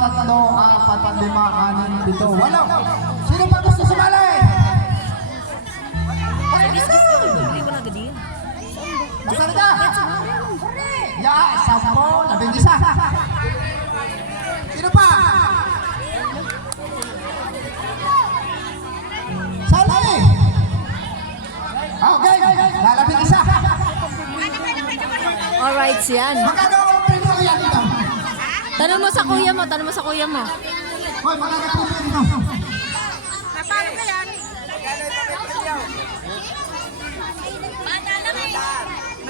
tatlo, apat, lima, anim, pito, walo. Sino pa gusto sumali? Masali ka? Ya, 10, 11. Sino pa? Sali! Okay, lalabing isa. Alright, yan. Magkano ang premyo yan dito? Tanong mo sa kuya mo, tanong mo sa kuya mo. Hoy, magkano ang premyo dito? Paano ba yan?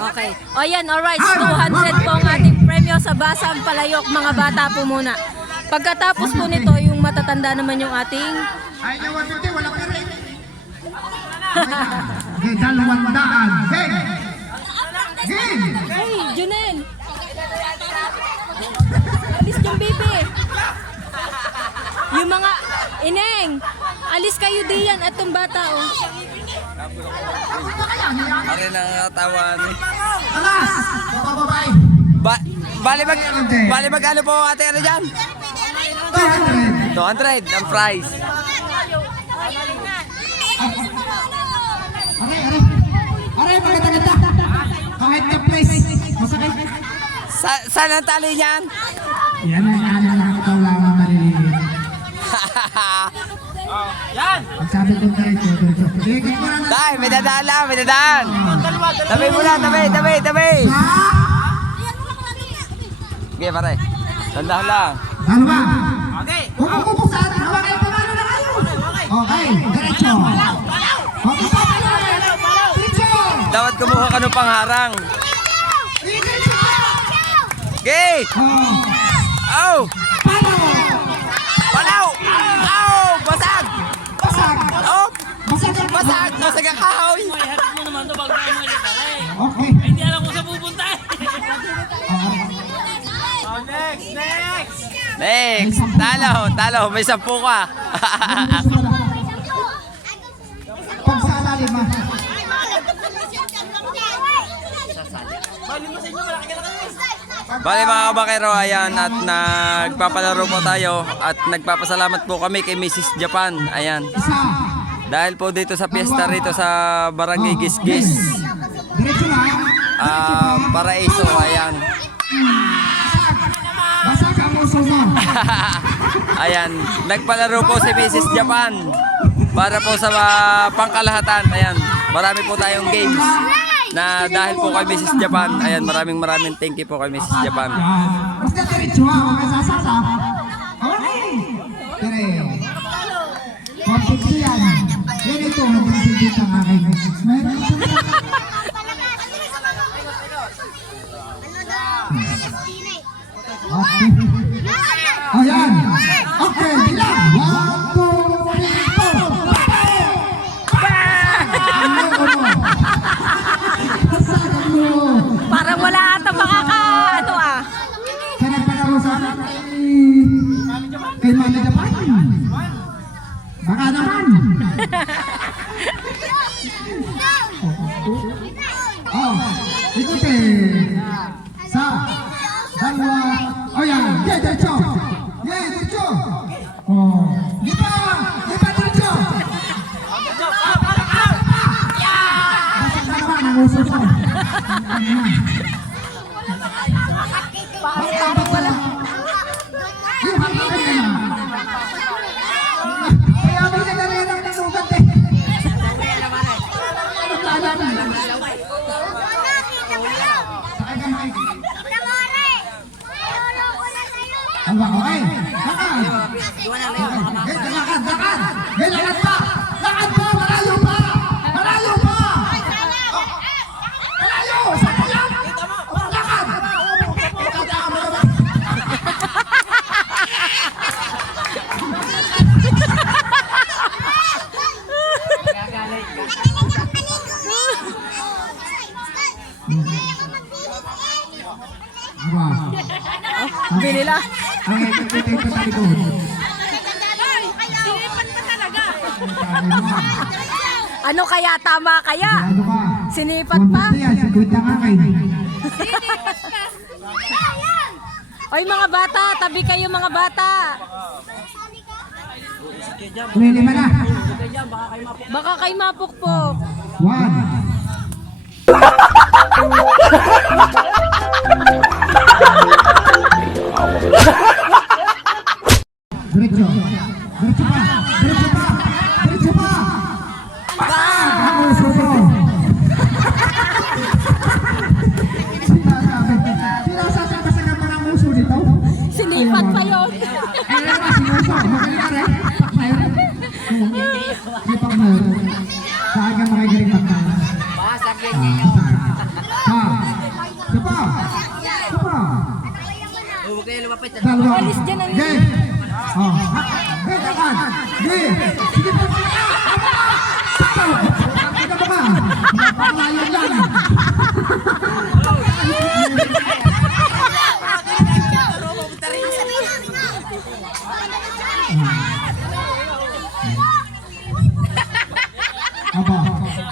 Okay. O yan, alright. 200 po ang ating premyo sa Basang Palayok. Mga bata po muna. Pagkatapos po nito, yung matatanda naman yung ating... Ay, niya 150, walang pera. Okay, 200. Game! Game! Hey, Junel! Alis yung baby. Yung mga... Ineng! Alis kayo diyan at tong bata, oh. Pare nakakatawa ni. Alas! Bababay! Bali mag ano po ate ano dyan? 200! 200 ang price. Aray, maganda-ganda! Kahit na place, masakit. Saan ang tali niyan? Yan ang nakakataw lamang maliliit. Yan! Ang sabi ko diretso. Ikot mo na Tay, may dadaan lang, may dadaan. Tabi mo na, tabi. Okay pare. Dandahan lang. Ano ba? Okay. Kung saan, hawakay pa na kayo. Okay, diretso. Okay, diretso. Dapat kumuha ka ng pangharang. Okay! Oh! Palo! Palaw! Oh! Basag! Basag! Oh! Basag! Basag! Basag ang kahoy! Okay. Hindi alam kung saan pupunta eh. Next! Talo! May 10 ka! Pagsalalim ha. Bali mga kabakero, ayan at nagpapalaro po tayo at nagpapasalamat po kami kay Mrs. Japan. Ayan. Isa. Dahil po dito sa piyesta rito sa Barangay Gisgis. Diretso na. Paraiso, ayan. Basag ang uso mo. Ayan, nagpalaro po si Mrs. Japan para po sa pangkalahatan. Ayan, marami po tayong games na dahil po kay Mrs. Japan. Ayan, maraming thank you po kay Mrs. Japan. Basta diretso ha. Huwag kang sasasa. Okay. Dire. Komplikto yan. Yan ito. Nagsisigit ang aking. Meron ito. Okay. Ayan. Okay. Bilang. 1, 2, 3, 4. Parang wala ata ano ah. Kaya nagpalaro sa akin kay Mami Japan. Baka naman. Oh, ikutin. Sa dalawa. Oh yan. Diretso. Diretso. Oh. Di pa diretso. Basag na naman ang uso mo. Parang wala. Yung hanggang ka na. Kaya may nagarilang ng sugat eh. Ano kala na? Sakay ka na. Ano ba? Okay. Lakad. Lakad pa. Malayo pa. Malayo. Saan pa yan? Lakad. Binila. Ang ipipitay ko sa likod. Sinipan pa talaga. Ano kaya? Tama kaya? Ano ka? Sinipat pa? Kung gusto yan, 50 nga kayo. Sinipan pa. Oy mga bata, tabi kayo mga bata. Lima na. Baka kayo mapukpok. 1. Diretso. Diretso pa. Diretso pa. Diretso pa. Ang uso mo. Sinasabi ka sa naman ang uso dito? Sinipat pa yun. Kaya naman sinuso. Magaling ka rin. Pakmayon. Hindi pakmayon. Saan ka makikinig pakmayon? Siapa? Siapa? Dalawa. Alis dyan ang- Gay. Oh. Gay, takan. Gay. Sige pa. Sakto. Sakto ka ba? Napakalayo yan. Apa?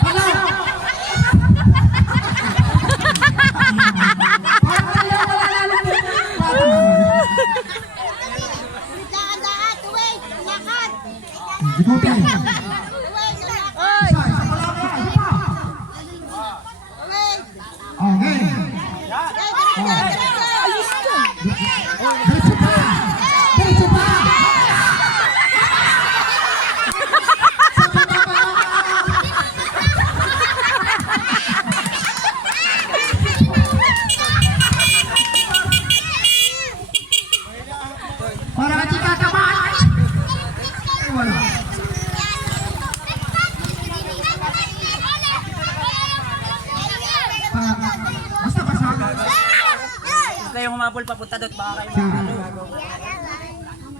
Palaw. Ikutin. Oy! Isa palaw ka. Isa pa. Okay. Ayos ka. Diretso pa. Diretso pa. Para ka di tatamaan. Ay, wala. Basta basta. Kayong humabol papunta doon, baka kayo Siya.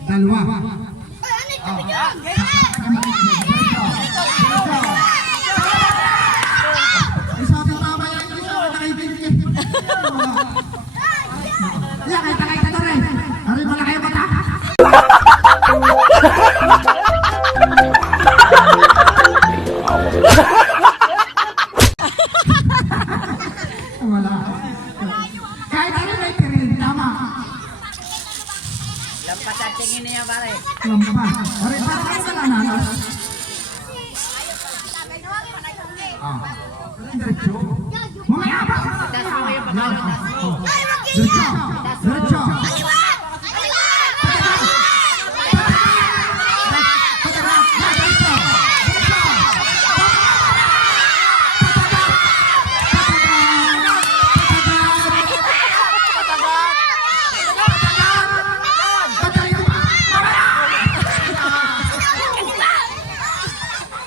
Dalawa. Isa ka tama yan, isa ka nakikinig. Iya, kahit ka rin. Ari mo na kayo mata. Wala. Kahit ano may tirin, tama. lampas sa tingin niya pare. Lampas. Ari, para kayo sa lananas. Diretso. Mamaya ba? Diretso. Diretso.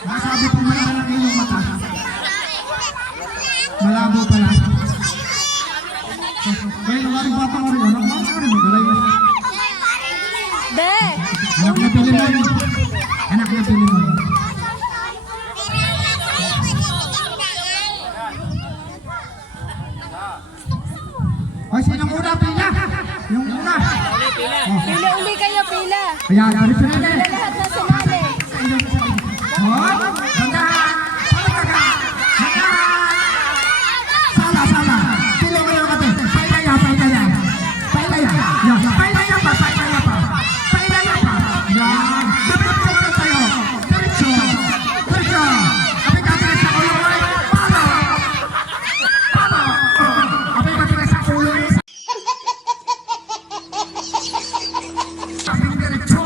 Nasabi ko malaki yung mata. Malabo pala. Kaya nawaring bata mo rin. Anak mo rin. Magalay mo. De! Anak na pili mo. Anak na pili mo. O, sinong una pila? Yung una. Pila uli kayo, pila. Kaya, diretso na Dala din. lahat na sumali. Oh, dandahan. Dandahan. Salah, salah. Pilo kayo kate. Pailaya, pailaya. Pailaya. Yan. Pailaya pa, pailaya pa. Pailaya pa. Yan. Dapat ko na tayo. Diretso. Diretso. Kapit ka sa ulo mo. Palo. Palo. Kapit ka sa ulo mo. Kapit diretso.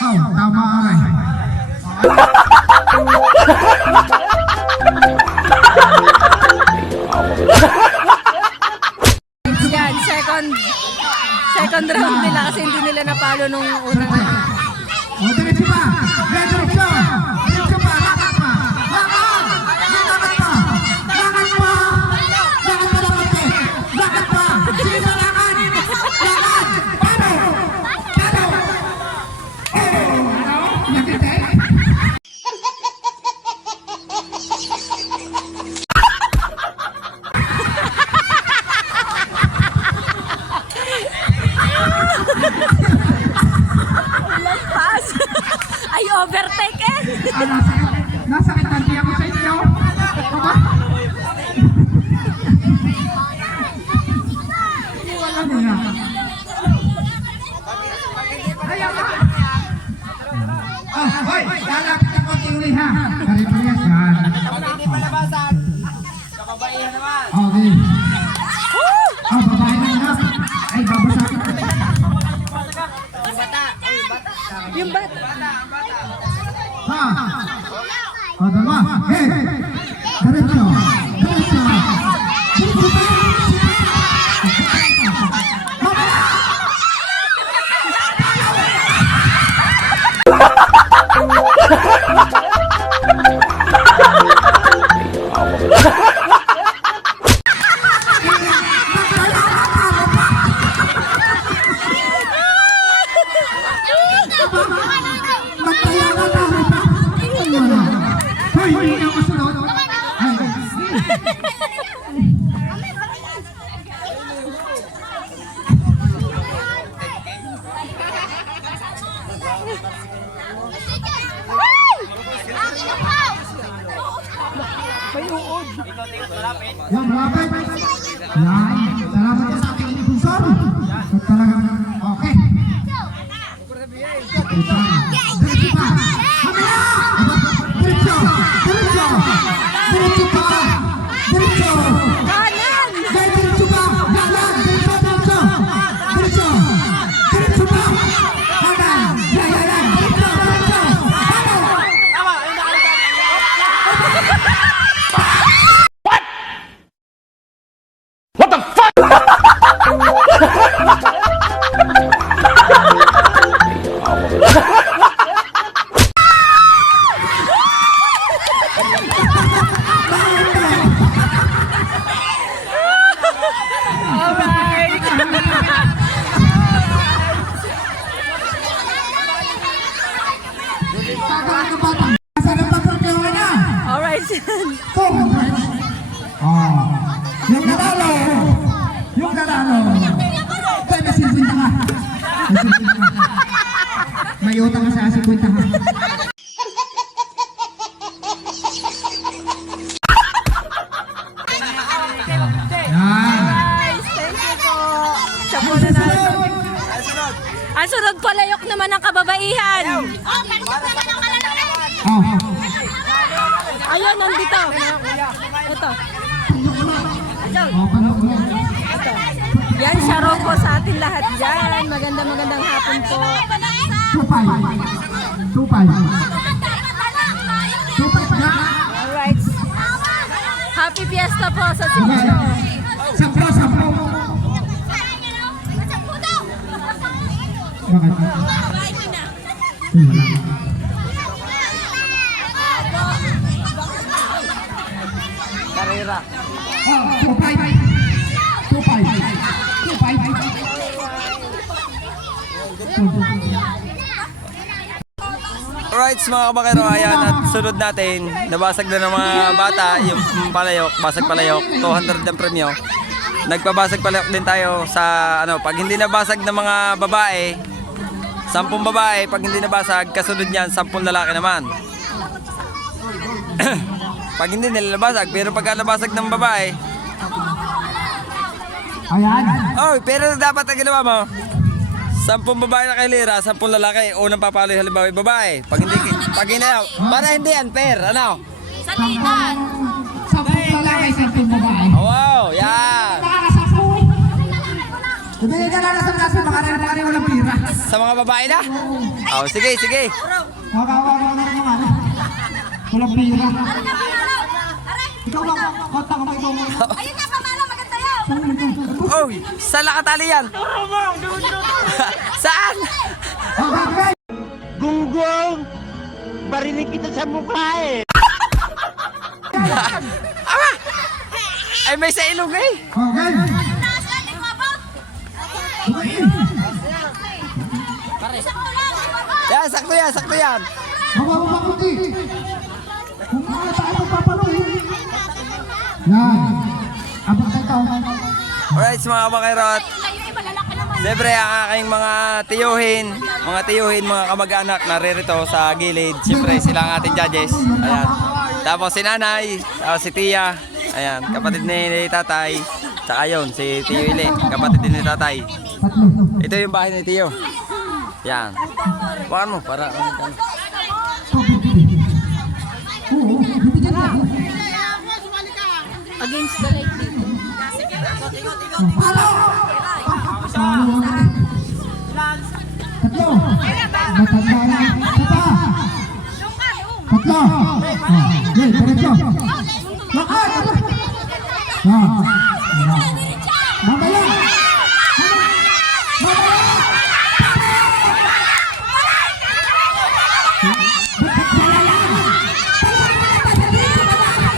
Oh, tama ka. Yan, second round nila kasi hindi nila napalo nung unang ano. Oh, diretso pa. Diretso. Diretso pa. Lakad pa. Lakad. Lakad pa. Lakad pa. Lakad pa dapat eh. Lakad pa. Sino lakad? Lakad. Paano? Paano? Oh, lakad eh. Pass! Ay, overtake eh! Nasakit ng Pare-pare ha. Pare-parehas yan. Kapag hindi pa nabasag, kababaihan naman. Okay. Oh, babae na nga. Ay, babasakit. Yung bat. Ha? O, dalawa. Hey! Diretso. Diretso. Diretso pa. Magkaya ka pa. Hoy, hindi na masunod. Yan, malapit. Yan. Salamat ka sa ating sponsor. At talagang, okay. Diretso pa. Mamaya! Diretso. Diretso. Diretso pa. Diretso. Kanan! Dahil diretso pa. Yan. Diretso, diretso. Diretso. Diretso pa. Kanan. Yan. Diretso, diretso. Kanan. Sana pagkakawa na. Alright. 400. Yung nanalo. Yung nanalo. Tayo may 50 ka. May 50 ka. May utang ka sa 50 ka. Yan. Guys, thank you po. Siya po na natin. Ang sunod palayok naman ng kababaihan. Oh. Ayun, nandito. Ito. Oh, panoorin. Ito. Yan, siya raw po sa atin lahat dyan. Magandang hapon po. 25. 25 na. Alright. Happy Fiesta po sa sinyo. Sapro. Bakit? Wala. Karera. Oh, 25. Alright mga kabakero, ayan at sunod natin, nabasag na ng mga bata yung palayok, basag palayok, 200 ang premyo. Nagpabasag palayok din tayo sa pag hindi nabasag ng mga babae, 10 babae, pag hindi nabasag, kasunod niyan 10 lalaki naman. Pag hindi nila nabasag, pero pagka nabasag ng babae, Ayan. pero dapat ang ginawa mo, 10 babae na kay Lira, 10 lalaki, unang papalo yung halimbawa yung babae. Pag hindi, para hindi unfair, ano? Sampung lalaki, 10 babae. Oh, wow, yan. Nakakasampu. Hindi ka lang nasa kasi makari walang pira. Sa mga babae na? Oh, sige. Nakakawa na rin mga walang pira. Ikaw lang, kota ka ba ikaw mo? Ayun nga, pamala, maganda yun. Oy, saan nakatali yan? Saan? Okay. Gunggong! Barinig kita sa mukha eh! Ay, may sa ilong eh. Okay. Yan, sakto yan. Mababa kunti. Kung mga tayo magpapaloy. Yan. Abang tayo. Alright, mga kabakerot. Siyempre, ang aking mga tiyuhin, mga kamag-anak naririto sa gilid. Siyempre, sila ang ating judges. Ayan. Tapos si nanay, tapos si tiya. Ayan, kapatid ni tatay. Saka yun, si Tiyo Ile, kapatid din ni tatay. Tatlo. Ito yung bahay ni Tiyo. Yan. Bukan mo, para... 250. Oo, bibigyan niya. Against the light dito. Palo! Palo ang ating. Tatlo. Matanda na. Isa pa. Tatlo. Okay, diretso. Lakad! Mamaya!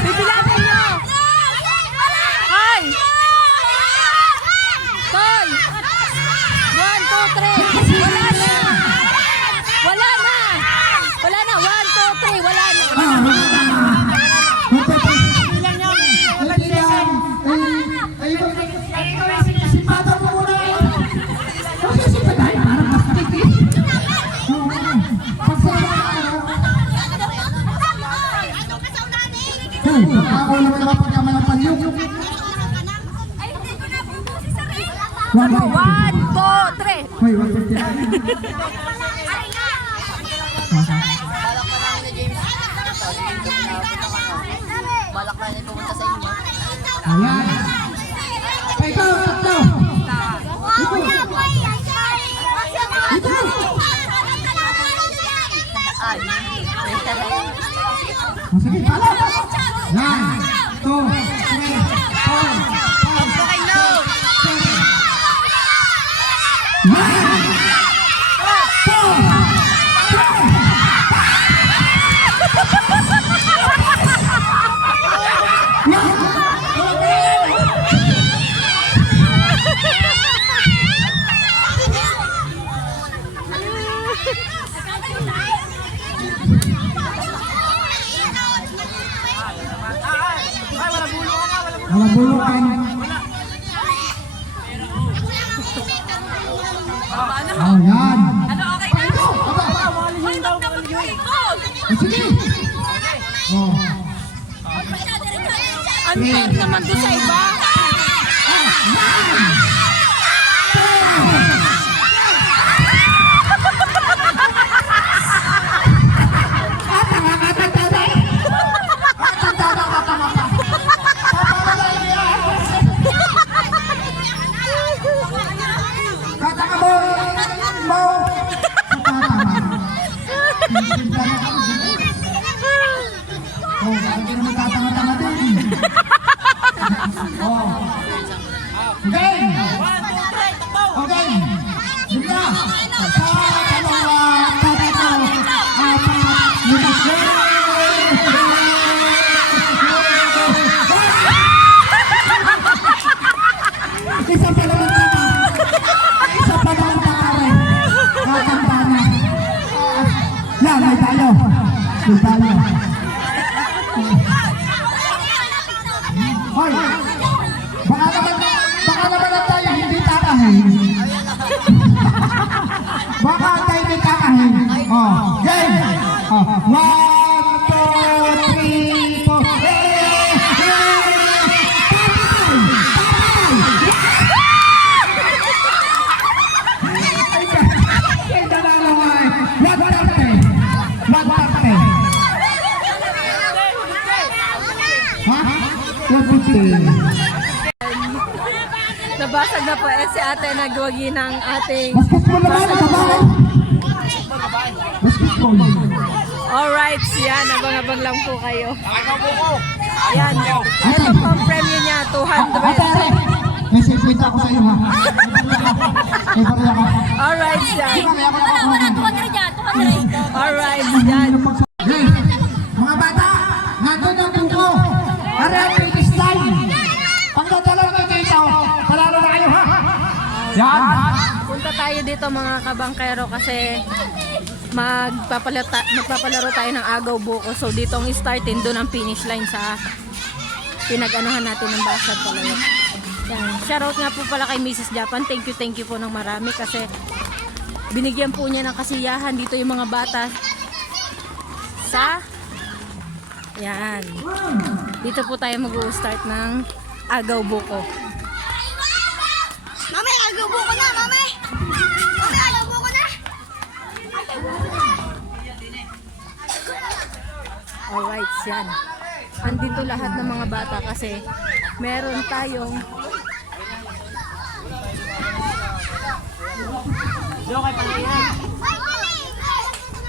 Bibilangin nyo! Ay! Tol! 1, 2, 3! Wala na! Wala na! Wala na! 1, 2, 3! Wala na! Ako naman naman pagkamalang palyog. Ay, hindi ko na buto si Saray. 1, 2, 3! Hoy, wag ka. Balak na rin pumunta sa inyo. Ayan. Ikaw, tatlo. Sige, palo. Yan. 2, 3, 4. Walang bulukan. Oh, yan. Sige. Oh. Ang top naman doon sa iba! Oh, bakit ka naman tatanga-tanga din? Oh. Okay. Okay. Yun na. Sa dalawa, tatlo, apat, lima. Isa pa naman tama. Isa pa naman tama rin. Kampana. Yan, may tayo. May tayo. Hoy, baka naman ang tayo hindi tatahin. Baka ang tayo hindi tatahin. Oh, game. Oh, 1, 2, 3, 4. Ay, nanalo nga eh. 130. 130. Ha? 150. Nabasag na po si ate nagwagi ng ating Basketball naman, babae. Basketball. alright, yan, abang-abang lang po kayo. Yan, ito po ang premyo niya, 200. May 50 ako sa iyo ha. May barya ka. Alright, yan. Wala, 200 dyan, 200. Alright, yan. Hey, mga bata, nandun ang buko. Para finish line. Pag nadala na dito, palalo na kayo ha. Yan. Punta tayo dito mga kabangkero kasi magpapalaro tayo ng agaw buko. So dito ang starting, doon ang finish line sa pinag-anuhan natin ng Basag Palayo. Yan. Shoutout nga po pala kay Mrs. Japan. Thank you po ng marami kasi binigyan po niya ng kasiyahan dito yung mga bata sa yan. Dito po tayo mag-start ng agaw buko. Mami, agaw buko na, mami. Mami, agaw buko na. Alright. yan. Andito lahat ng mga bata kasi meron tayong Doon kay Palayan.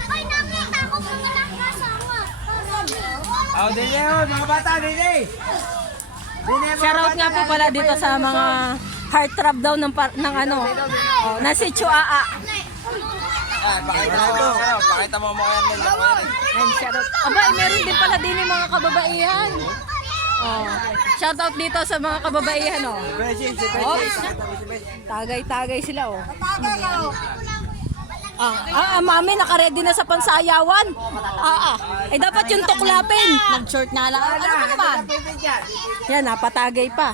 Ay, nakita ko po walang kasama. Oh, dili oh, mga bata, dili. shoutout nga po pala dito sa mga heart trap daw ng ano, na si Chuaa. Pakita mo mo yan nila. And shoutout. Aba, meron din pala din yung mga kababaihan. Oh, shoutout dito sa mga kababaihan, oh. Oops. Tagay-tagay sila, oh. Mami, naka-ready na sa pansayawan. Eh dapat yung tuklapin. Nag-short na lang. Ano ba naman? Yan, napatagay pa.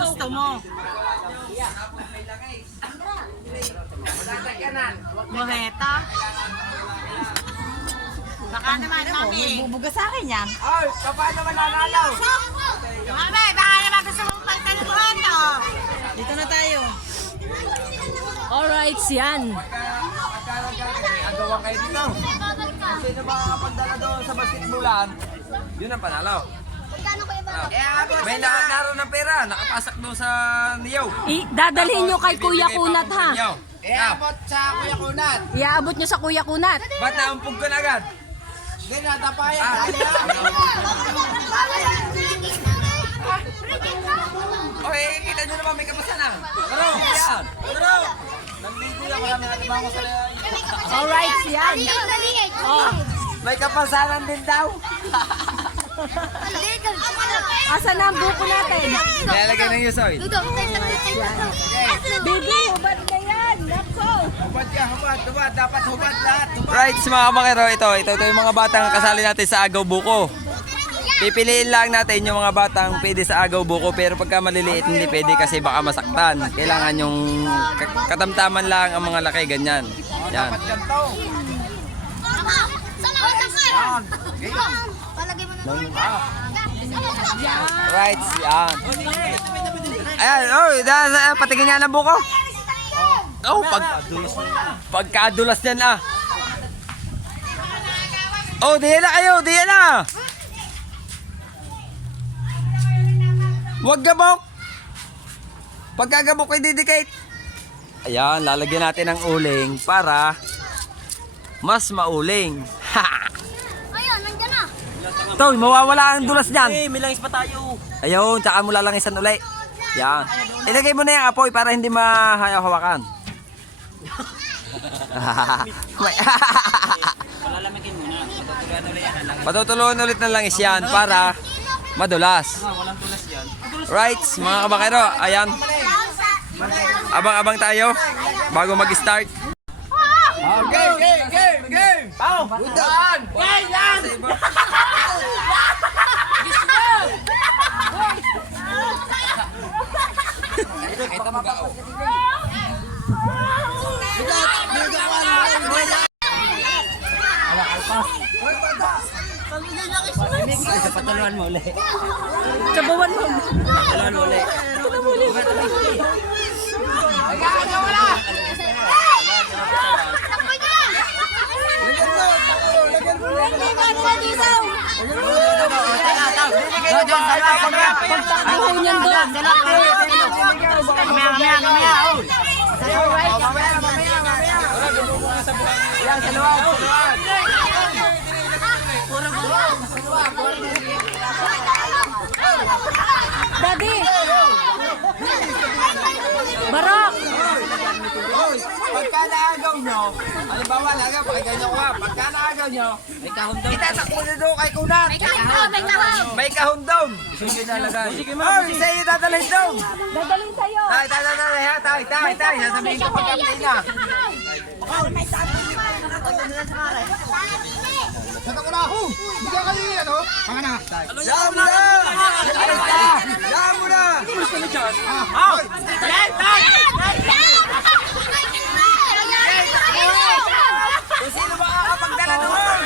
Gusto mo. Moheta. Baka naman, mami. Bubuga sa akin yan. Oh, paano mananalo? Mami, baka naman gusto mong pagtaluhan to. Dito na tayo. Alright, yan. Agawan kayo dito. Sino ba pagdala doon sa basketballan? Yun ang panalo. Magkano ko iba? May naroon ng pera, nakapasak doon sa niyaw. Dadalhin nyo kay Kuya Kunat, ha? Abot sa Kuya Kunat. Iaabot nyo sa Kuya Kunat. Ba't naumpog ka na agad? Hindi natapayan. Okay, kita nyo naman may kapasanan. Taro, yan. Taro. Nandito yan, marami natin mga masala. Alright, yan. Oh, May kapasanan din daw. asa na ang buko natin? Lalagay ng yusoy. Bibi, hubad na yan. Nako. Hubad ka, hubad. Dapat hubad lahat. Right, mga kabakero, ito yung mga batang kasali natin sa Agaw Buko. Pipiliin lang natin yung mga batang pwede sa Agaw Buko, pero pagka maliliit hindi pwede kasi baka masaktan. Kailangan yung katamtaman lang ang mga laki, ganyan. Yan. Ganto. Palagay mo na. Right, yan. Ayan, patingin nga ng buko. Oh, pagkadulas yan ah. Oh, diyan na kayo, diyan na. Huwag gabok. Pagkagabok ay didikate. Ayan, lalagyan natin ng uling para mas mauling. Ha! Ayun, nandiyan na. Toy, mawawala ang dulas niyan. Eh, may langis pa tayo. Ayun, tsaka mo lalangisan uli. Yan. Ilagay mo na yung apoy para hindi mahawakan. Palalamigin muna. Patutuluan ulit yan. Patutulungan ulit ng langis yan para madulas. Walang tulas yan. Right, mga kabakero, ayan. Abang-abang tayo bago mag-start. Game! Pao! Budan! Game yan! Ito mo gao. Patuluan mo ulit. Sabawan mo. Patuluan mo ulit. Pagtakbo niyan doon. Kamaya. Yan, sa luwag. Daddy! Barok! Pagka naagaw nyo, halimbawa lagaw, pakinggan nyo ko ha, pagka naagaw nyo, May kahon daw. itatakbo nyo doon kay Kunat. May kahon. May kahon down. Sige na lagay. Oh, isa yung dadalhin down. Dadalhin sa'yo. Tay. Sasabihin ko pagka-play na. Yan mo na! Yan mo na! Kung sino ba kakapagdala doon?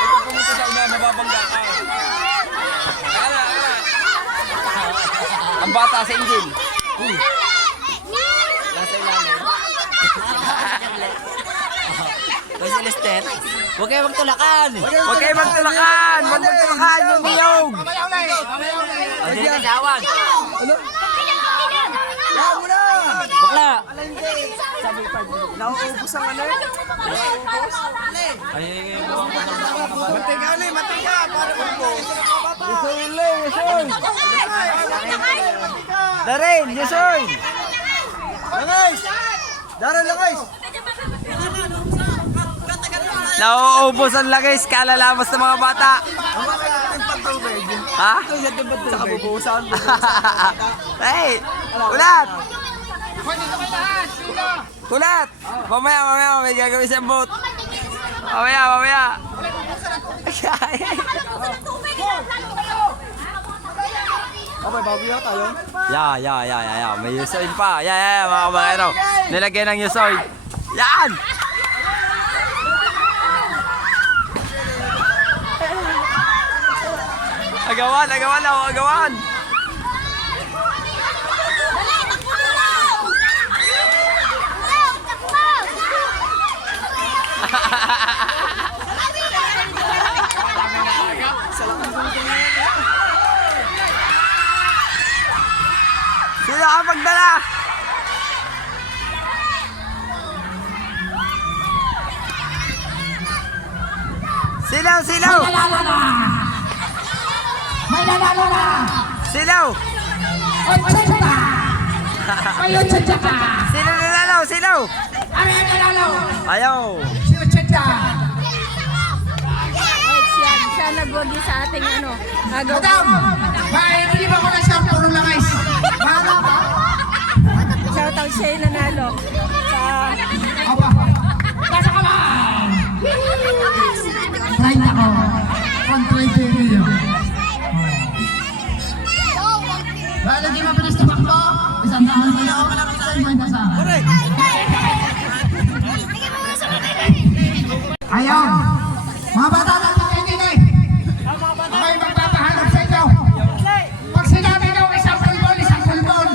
Kung pumunta sa una, mababangga ka. Ala. Ang bata sa engine. Mister. Huwag kayo magtulakan. Huwag kayo magtulakan! Huwag magtulakan yung niyog! Hindi na kasawan. Bakla. Nauubos ang ano? Matika! Para maubos. Darin! Yesoy! Langais! Nauubos ang lagay, kalalabas ng mga bata. Ha? Sa kabubusan. Hey! Kulat! Kulat! Mamaya, may gagawin siyang boat. Mamaya. Abay, bago yan tayo. Yeah. May yusoy pa. Yeah, mga kabaero. Nilagyan ng yusoy. Yan! Agawan! Sino ang magdala? Silaw! May nanalo na! Silaw! 80! May 80 ka! Sino nanalo? Silaw! Ano yung nanalo? Ayaw! Si 80! Wait, siya nag-gogi sa ating ano, agaw. Madam! May hindi ba ko na siya puro langais? Bahala ka? Shoutout siya yung nanalo. Sa Aba! Nasa ka ba? Try na ko. Control video. Dahil hindi mabilis tumakbo, isang daan kayo, 50 sa. Ayaw! Mga bata natin kayo dito eh! Ako'y magpapahanap sa inyo! Pag sinabi nyo, isang pulbon! Isang kuban!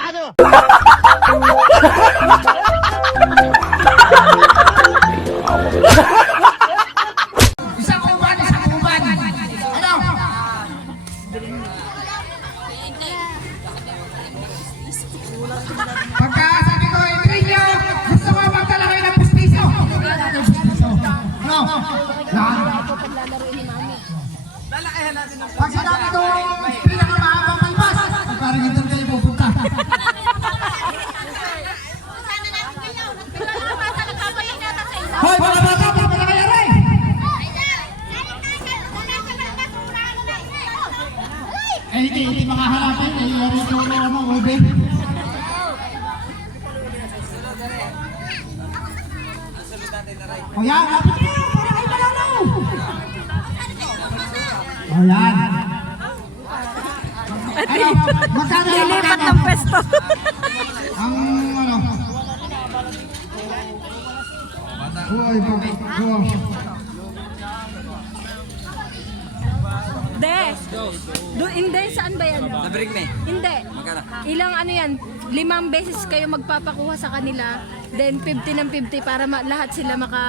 Ano? Pagka sabi ko, Trillo, gusto ko magdala kayo ng pustiso. No. Pag sinabi ko, pinakamahabang palpas, parang ito kayo pupunta. Hoy, mga bata, papala kayo rin! Eh, hindi makaharapin. Eh, yari ko ano, ube. O yan, lapit kayo, para kayo malalaw. O yan. Ano, magkano yung nilipat magkano? ng pwesto. Ang ano? Uy, Hindi, saan ba yan? Nabring me. Hindi. Magkano? Ilang ano yan, 5 beses kayo magpapakuha sa kanila, then 50 ng 50 para lahat sila maka...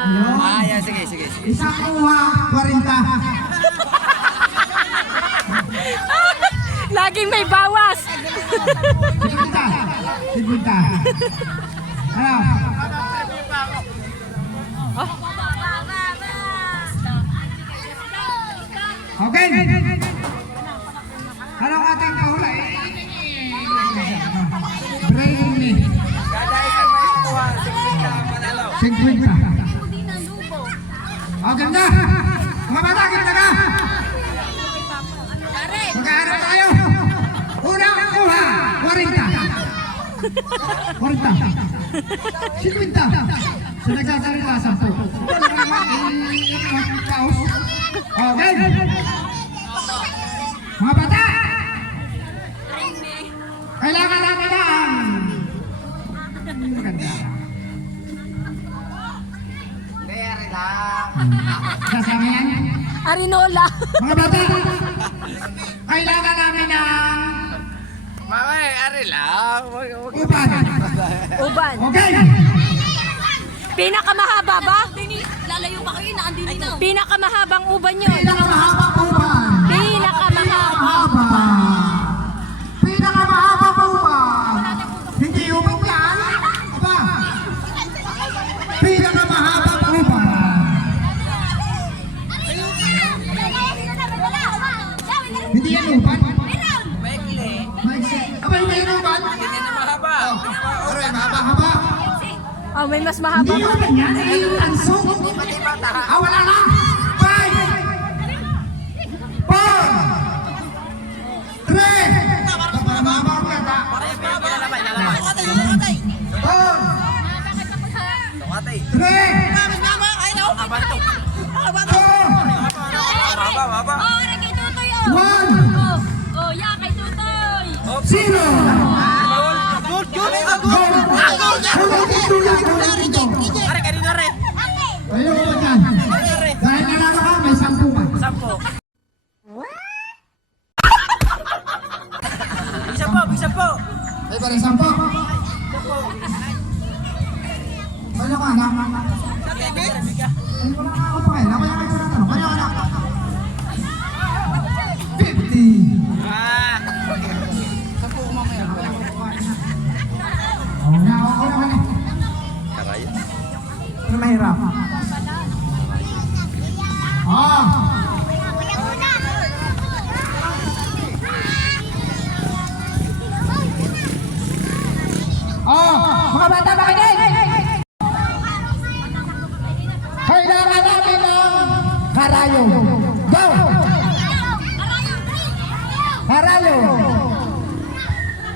Yeah, sige. isang kuha, 40. Laging may bawas! 50. Ano? Okay. Anong ating pahula? Bring me. Manalo. 50. Oh, ganda. Mga bata, ganda ka. Magkahanap tayo. Unang kuha, 40. 50. So nagsasalita sa po. Wala naman paus. Okay. Mga bata. Kailangan namin lang. Maganda. Kasama yan. Arinola! Mga bata. Kailangan namin ng Mamay, ari lang. upan. Uban. Okay. Pinakamahaba ba? Lalayo pa kayo, naandini na. Pinakamahabang uban nyo. Pinakamahaba po ba? Pinakamahaba. Mahaba. Pinakamahaba po ba? Hindi ubat yan. Aba. Pinakamahaba po ba? Hindi yan ubat? Aba, hindi yan ubat? Hindi na mahaba. Aray, mahaba-haba. Oh, may mas mahaba Hindi pa. ubat yan. Ay, yung tanso. Wala na. 5, 4, 3. Mahaba po yan, ha? 4, 3, Mahaba, mahaba. Oh, ya kay Tutoy. 0. Ayun ko dyan. Dahil nanalo ka, may 10 ka. 10. Isa po. Ay, pala 10. Ano ka, anak? Ay, wala ka ako pa kayo. Ako yung kayo tinatanong. Kanya ka na. 50. Oo na, ako naman eh. Karaya. Pero mahirap. Mga bata makinig! Kailangan namin ng karayo. Go! Karayo!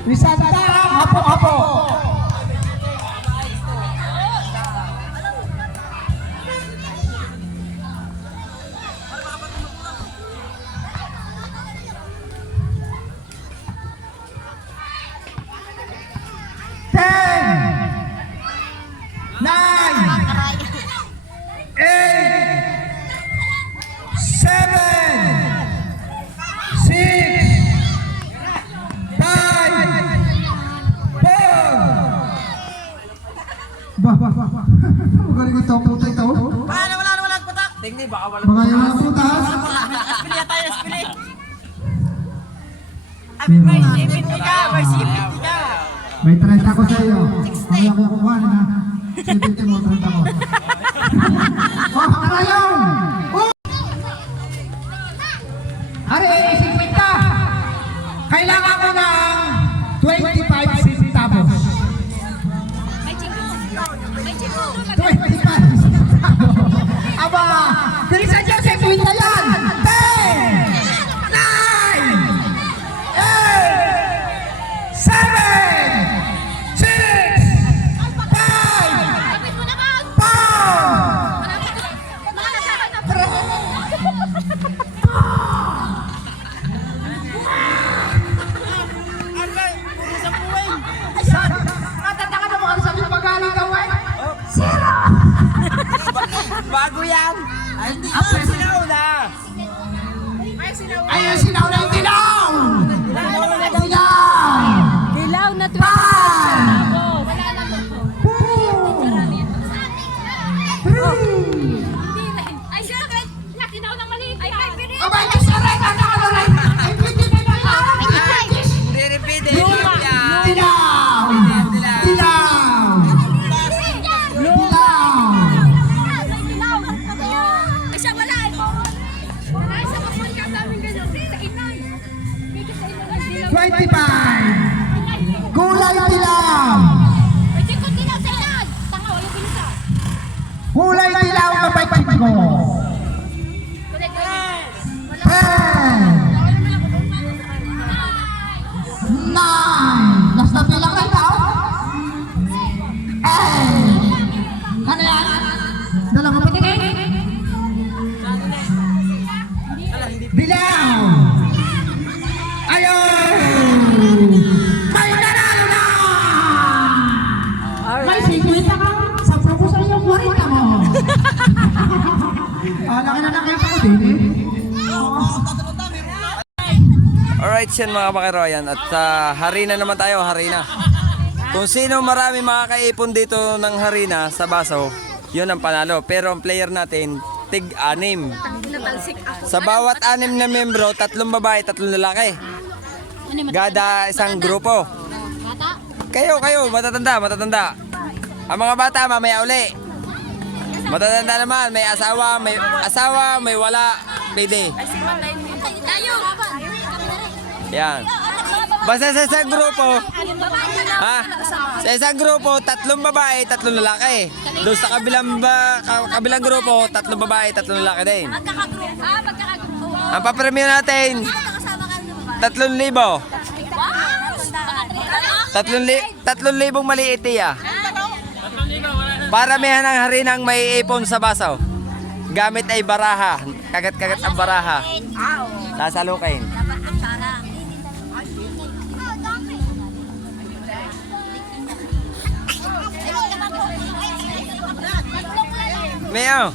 Isang taang hapo-hapo. Magaling ito, puto ito. Wala putak. Tingnan baka wala. Mga yung mga putas. Spili tayo, spili. May sipit ka. May 30 ako sa iyo. Kaya ko kukuha na. 70 mo, 30 mo. Karayong! Ari, 50. Kailangan ko ng 25 centavos. 25 centavos. Aba, bilisan niyo sa 50 yan. 10, 9, 8, 7, 6, 5, 4, Bago yan. Sinaw na. ayun, sinaw na yung dilaw! Dilaw! Dilaw na 20 Ay, sakit. Nakinaw ng maliit. Ay, Abay, Diyos ka rin! Ano ka rin? Ay, pwede na lang! Repeat. Luma. Dilaw! Dilaw! Dilaw! Ay, siya wala. Wala, isa pa po yung namin ganyan. Sa inay. Dito sa inay. 25! Kulay dilaw! Ay, sikot dilaw sa inay. Tanga, wala pinisa. Kulay dilaw na baitin ko! Kulay kulay. 10! 9! Last na bilang na ito? 8! Ano yan? Dalawa patingin? Dilaw! Ayun! May nanalo na! May 50 ka! Sa proposal yung 40 mo! Laki na nakita ko din eh. Alright yan mga kakiroyan. At harina naman tayo, harina. Kung sino marami makakaipon dito ng harina sa baso, yun ang panalo. Pero ang player natin, tig-anim. Natalsik ako. Sa bawat 6 na membro, 3 babae, 3 lalaki. Gada isang grupo. Kayo, matatanda. Ang mga bata, mamaya uli. Matatanda naman, may asawa, may wala, pwede. Yan. Basta sa isang grupo, sa isang grupo, 3 babae, 3 lalaki. Doon sa kabilang grupo, 3 babae, 3 lalaki din. Ang papremyo natin, 3,000. 3,000 maliit iya. Paramihan ng harinang may ipon sa baso. Gamit ay baraha. Kagat-kagat ang baraha. Sasalukin. Mayo.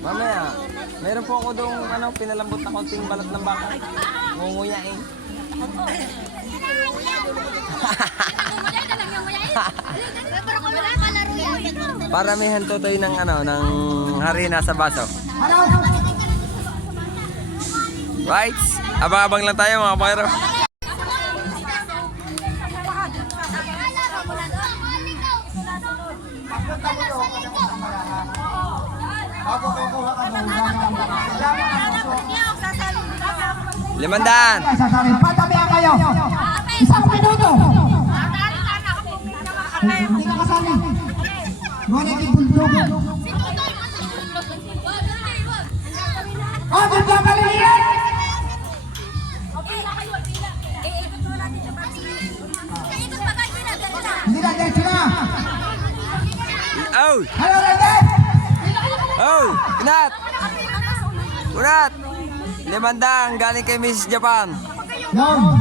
Mamaya, meron po ako doong pinalambot na konting balat ng baka. Ngunguyain. Paramihan to tayo ng ng harina sa baso. Right? Abang-abang lang tayo mga pakero. Limandaan. Sasali, patabihan kayo. 1 minuto. Hindi ka kasali. Ngunit ibuldugan. Oh, nagkakaliyan! Hindi na, diretso na. Oh! Hello, Rete! Oh! Unat! Limandang galing kay Mrs. Japan. Yon.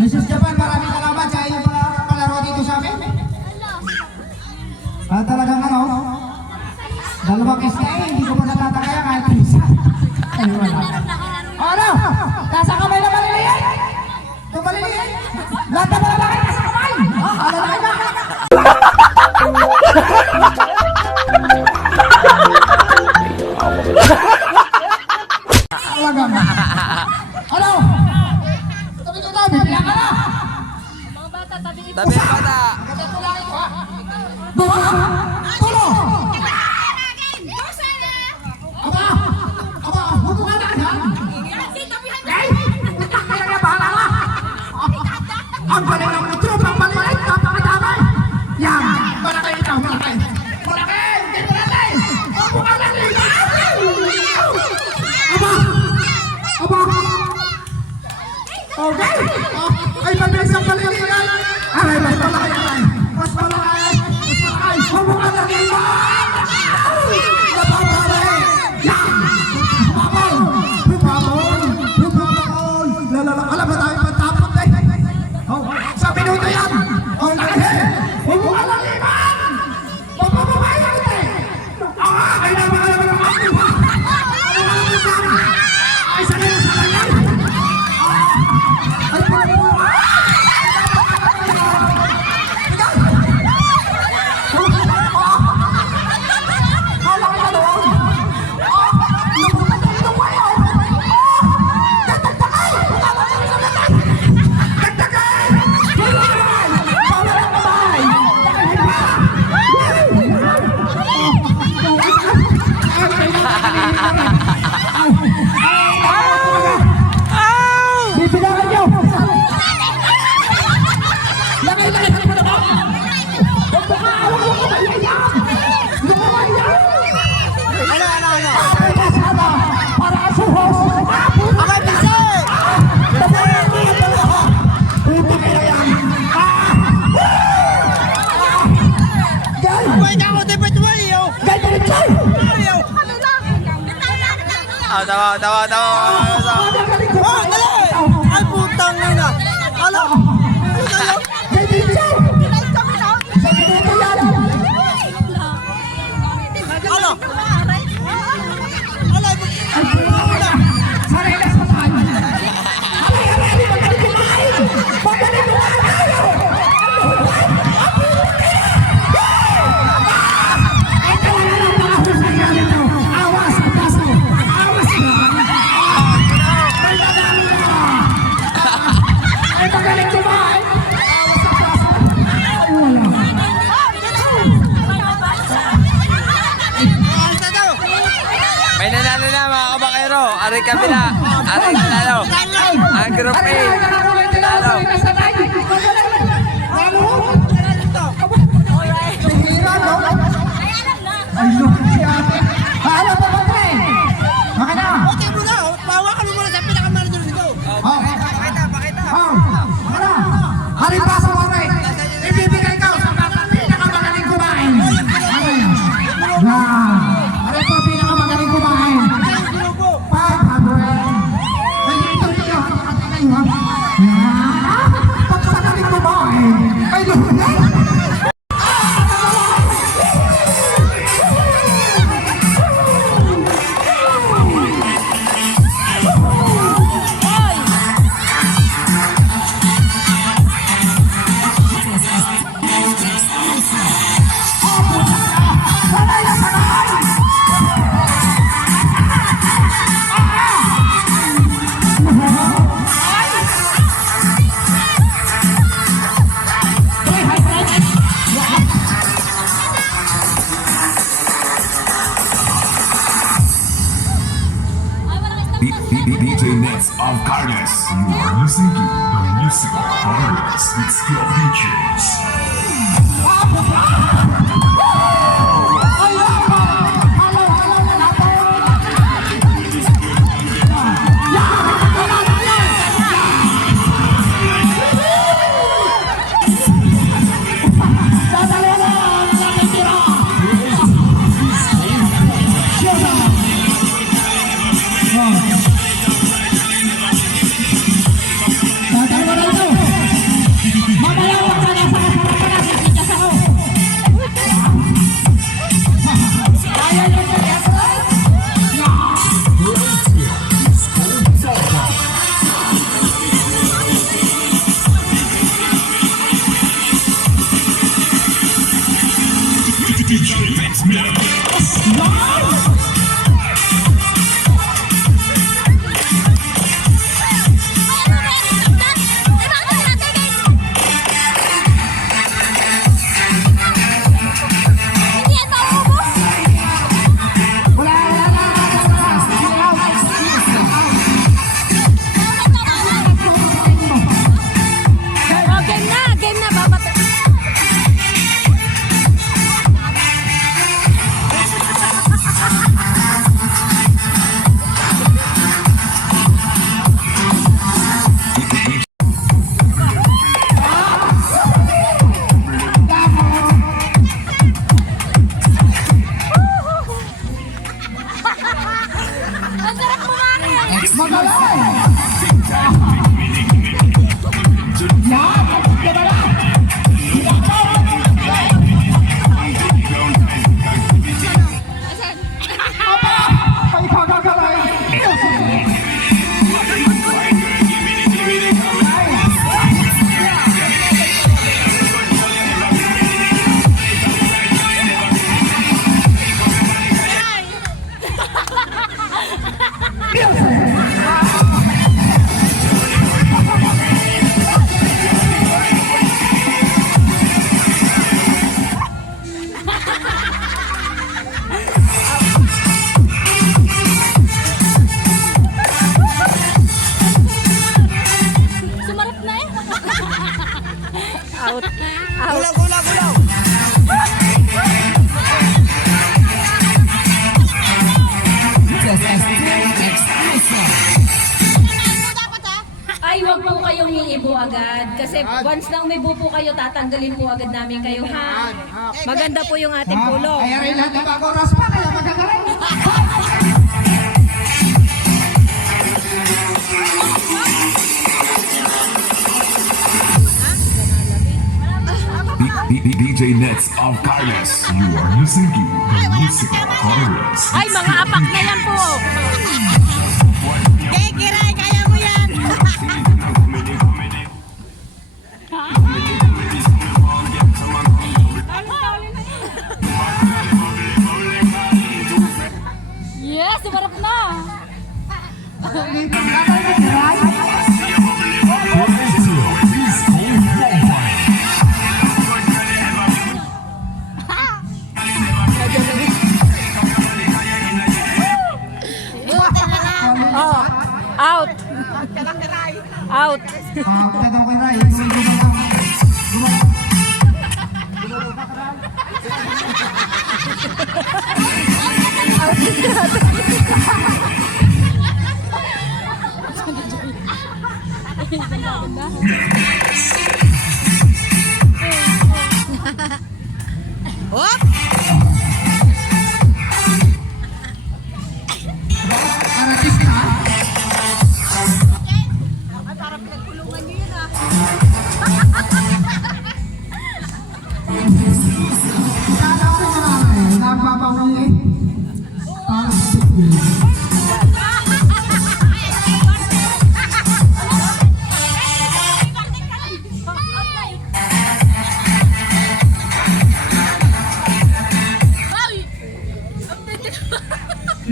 Mrs. Japan, maraming salamat sa inyong palaro dito sa amin. Talagang dalawang SK, hindi ko pa natatakaya kahit isa. Ay, wala. Ano? Nasa kamay na maliliit? Ito maliliit? Lahat na malalaki nasa kamay! Ano na kayo? Talagang. Ano? Tabi ko tabi, bilang ka na! Tabi ang bata. Tulo! Aba! Hubungan na ka! Ay! Kaya nga bahala ka! Ang galing ng tropang maliit, napakadamay! Yan! Malaki ito, malaki! Malaki! Dito natin! Hubungan na rin! Aba! Okay! Ay, pabilis ang paliligan! Aray, mas malaki! Mas malaki! Hubungan na rin! Napapalay! Yan! Hubabol! Hubabol! Hubabol! Alam na tayo patapot eh! Sa minuto yan! Hubungan na rin! Mapapabay natin! Ay, naman ang aking! Ay, sanay na sanay yan! Ay, pala! Bibilangan nyo! Lagay sa mga ba? Huwag mo kaawag mo ka maiiyak! Huwag mo maiiyak! Ano? Ay, kasama! Para asuhos! Okay, bisa! Puto kayo yan! Gay! Wait ako, dapat waliyo! Gay, diretso! Tawa. Oh, dali! Ay, putang ina! Ano? Gay, diretso! Sa minuto yan! Ano? Ay, puta! Sanay na sa tayo! Halay, magaling kumain! Magaling kumain! kabila. Ano yung nanalo? Ang group A. Nanalo. Ay, no, si ate. Ano pa ba, pre? Okay na. Okay mo na. Bawakan mo muna sa pinakamanador dito. Oh. Oh. Ano? Halimbawa mo, pre. Ibibigay ko sa mga pinakamagaling kumain. Okay. Ano po pinakamagaling kumain? Pagkagaling kumain. Ay, no. DJ Nets of Carlos. You are listening to the musical Carlos with skill features. DJ Nets Game na, babat. Ang sarap kumari. Sumarap na eh. Out. Out. Gulaw. Ay, wag po kayong iibo agad. Kasi once lang may bupo kayo, tatanggalin po agad namin kayo, ha? Maganda po yung ating pulong. Ay, aray lahat ng bago raspa, kaya magagaling. DJ Nets of Carlos. You are listening to the musical Carlos. Ay, mga apak na yan po. Okay, Kiray, kaya mo yan. Yes, sumarap na. Oh, Out. Tatawag kay Ray. Hop! Aratis ka? Ay, parang pinagkulungan niyo yun ah. Kala ko marami. Napapawi.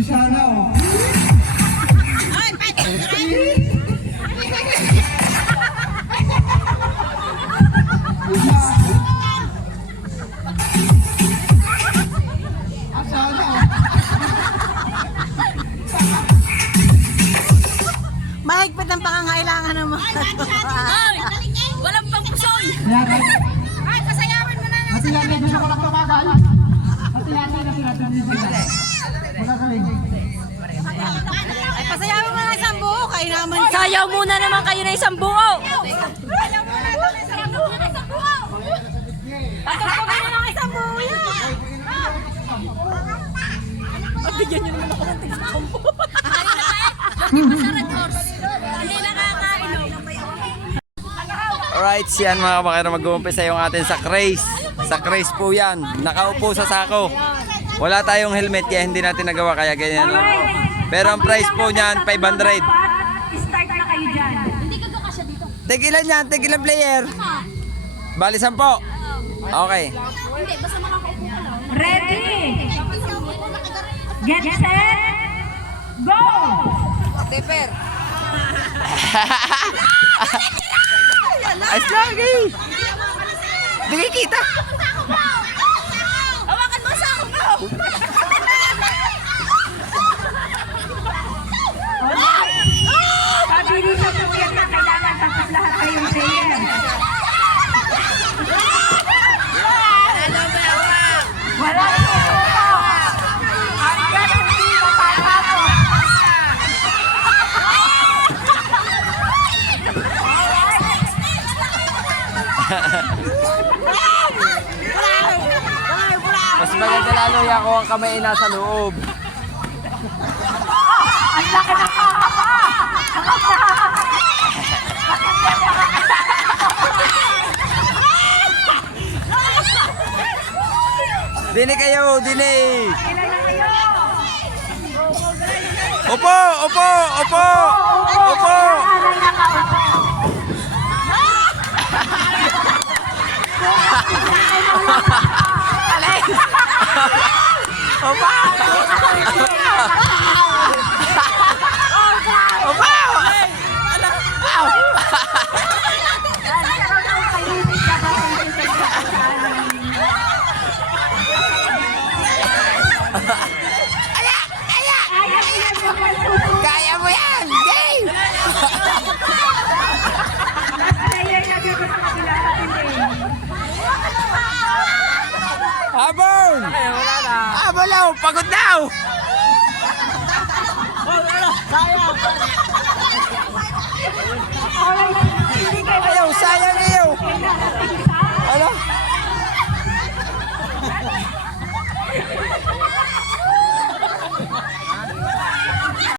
Sana oh. Ay, pwede! Mahigpit ang pangangailangan ng mga walang pangpusoy! Ay, pasayawan mo na lang! Hati-hati dito ko lang tumagal. Hati-hati na sila dito. Wala ka rin. Ay, pasayawan mo na isang buo! Kayo naman ka! Sayaw muna naman kayo na isang buo. Pasayaw mo na isang buo! Patugtugin mo ng isang buo yan! Bigyan niyo naman ako ng isang buo. Hindi nakakainom. Alright, siyan mga kabakero, mag-uumpisa yung atin sa craze. Sa craze po yan. Nakaupo sa sako. Wala tayong helmet kaya hindi natin nagawa, kaya ganyan lang. Pero ang price po niyan, 500. Start na kayo dyan. Hindi ka kasya dito. Tigilan yan, tigilan player. Bali 10. Okay. Hindi, basta makakaupo ka lang. Ready? Get set? Go! Ayos lagi. Hindi kita. Hawakan mo sa ako! Sabi dito po yan na kailangan tapos lahat kayong player. Wala susuko. Hanggang hindi mapapapos. Mas maganda lalo ako ang kamay nasa loob. Ang laki ng kakapa. Dini kayo, dini. Opo, opo, opo. Opo. Kaya mo yan! Game! Player na dito sa kabila sa pinto. Habon! Habon daw! Pagod daw! Ayaw, sayang iyo!